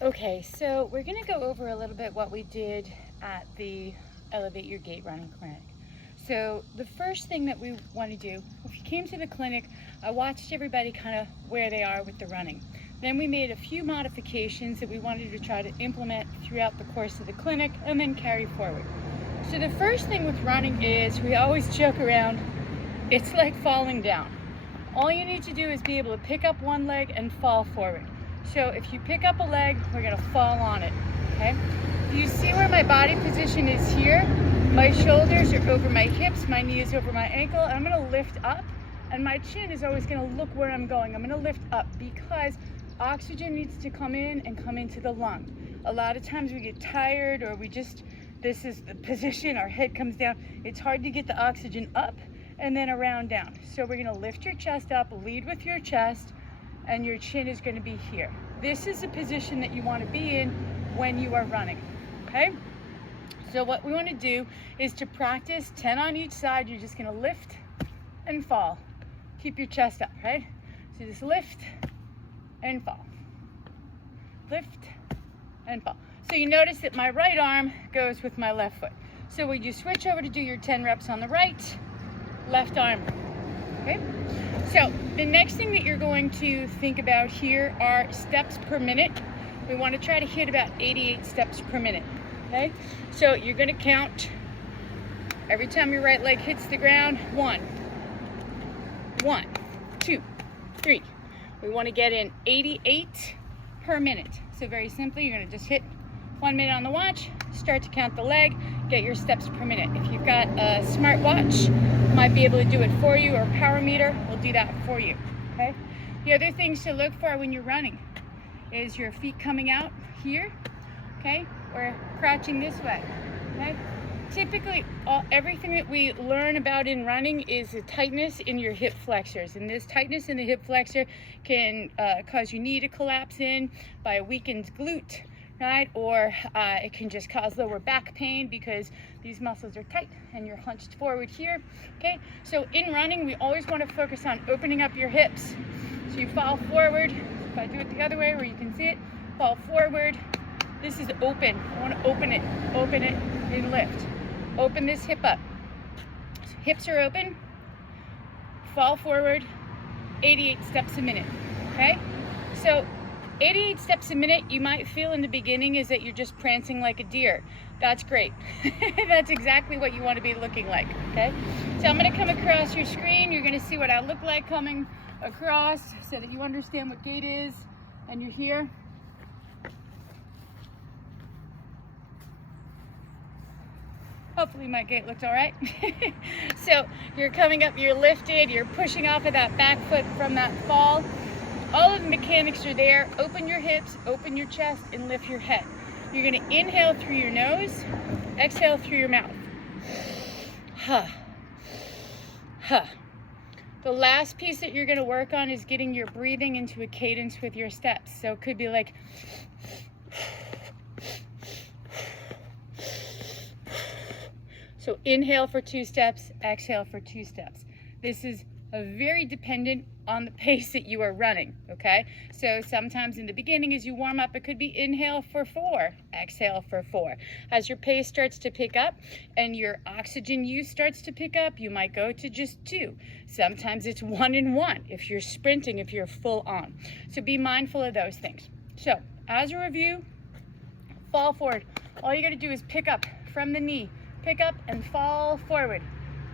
Okay, so we're gonna go over a little bit what we did at the Elevate Your Gait running clinic. So the first thing that we want to do, if you came to the clinic, I watched everybody kind of where they are with the running. Then we made a few modifications that we wanted to try to implement throughout the course of the clinic and then carry forward. So the first thing with running is we always joke around, it's like falling down. All you need to do is be able to pick up one leg and fall forward. So if you pick up a leg, we're gonna fall on it, okay? Do you see where my body position is here? My shoulders are over my hips, my knee is over my ankle, and I'm gonna lift up, and my chin is always gonna look where I'm going. I'm gonna lift up because oxygen needs to come in and come into the lung. A lot of times we get tired or this is the position, our head comes down. It's hard to get the oxygen up and then around down. So we're gonna lift your chest up, lead with your chest, and your chin is gonna be here. This is the position that you wanna be in when you are running, okay? So what we wanna do is to practice 10 on each side. You're just gonna lift and fall. Keep your chest up, right? So just lift and fall. Lift and fall. So you notice that my right arm goes with my left foot. So when you switch over to do your 10 reps on the right, left arm, okay? So the next thing that you're going to think about here are steps per minute. We want to try to hit about 88 steps per minute, okay? So you're going to count every time your right leg hits the ground. 1, 2, 3. We want to get in 88 per minute. So very simply, you're going to just hit 1 minute on the watch, start to count the leg, get your steps per minute. If you've got a smart watch, might be able to do it for you, or a power meter will do that for you, okay? The other things to look for when you're running is your feet coming out here, okay, or crouching this way, okay? Typically, everything that we learn about in running is the tightness in your hip flexors, and this tightness in the hip flexor can cause your knee to collapse in by a weakened glute, right? Or it can just cause lower back pain because these muscles are tight and you're hunched forward here, okay? So in running, we always want to focus on opening up your hips. So you fall forward. If I do it the other way where you can see it, fall forward. This is open. I want to open it, and lift. Open this hip up. So hips are open, fall forward, 88 steps a minute, okay? So 88 steps a minute, you might feel in the beginning is that you're just prancing like a deer. That's great. That's exactly what you want to be looking like, okay? So I'm going to come across your screen. You're going to see what I look like coming across so that you understand what gait is, and you're here. Hopefully my gait looks all right. So you're coming up, you're lifted, you're pushing off of that back foot from that fall. All of the mechanics are there. Open your hips, open your chest, and lift your head. You're gonna inhale through your nose, exhale through your mouth. Huh. Huh. The last piece that you're gonna work on is getting your breathing into a cadence with your steps. So it could be like, so inhale for 2 steps, exhale for 2 steps. This is very dependent on the pace that you are running, okay? So sometimes in the beginning as you warm up, it could be inhale for 4, exhale for 4. As your pace starts to pick up and your oxygen use starts to pick up, you might go to just 2. Sometimes it's 1 and 1 if you're sprinting, if you're full on. So be mindful of those things. So as a review, fall forward. All you gotta do is pick up from the knee, pick up and fall forward.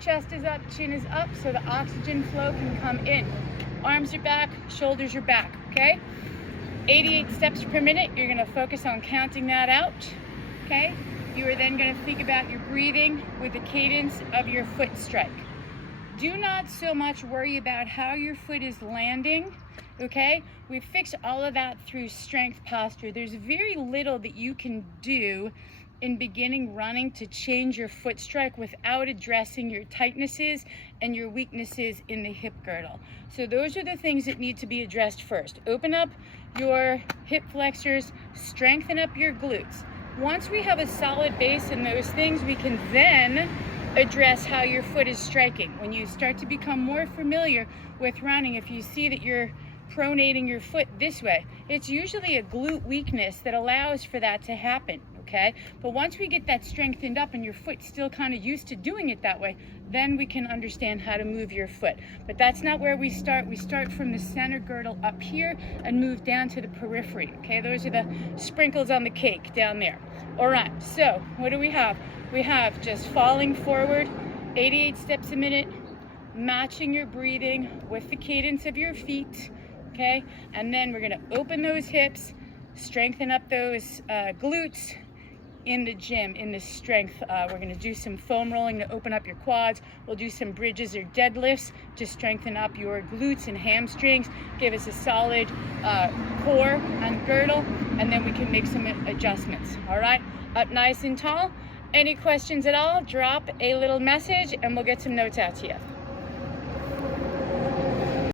Chest is up, chin is up, so the oxygen flow can come in. Arms are back, shoulders are back, okay? 88 steps per minute, you're gonna focus on counting that out, okay? You are then gonna think about your breathing with the cadence of your foot strike. Do not so much worry about how your foot is landing, okay? We fix all of that through strength posture. There's very little that you can do in beginning running to change your foot strike without addressing your tightnesses and your weaknesses in the hip girdle. So those are the things that need to be addressed first. Open up your hip flexors, strengthen up your glutes. Once we have a solid base in those things, we can then address how your foot is striking. When you start to become more familiar with running, if you see that your pronating your foot this way. It's usually a glute weakness that allows for that to happen, okay? But once we get that strengthened up and your foot's still kind of used to doing it that way, then we can understand how to move your foot. But that's not where we start. We start from the center girdle up here and move down to the periphery, okay? Those are the sprinkles on the cake down there. All right, so what do we have? We have just falling forward, 88 steps a minute, matching your breathing with the cadence of your feet, okay? And then we're gonna open those hips, strengthen up those glutes in the gym, in the strength. We're gonna do some foam rolling to open up your quads. We'll do some bridges or deadlifts to strengthen up your glutes and hamstrings, give us a solid core and girdle, and then we can make some adjustments, all right? Up nice and tall. Any questions at all, drop a little message and we'll get some notes out to you.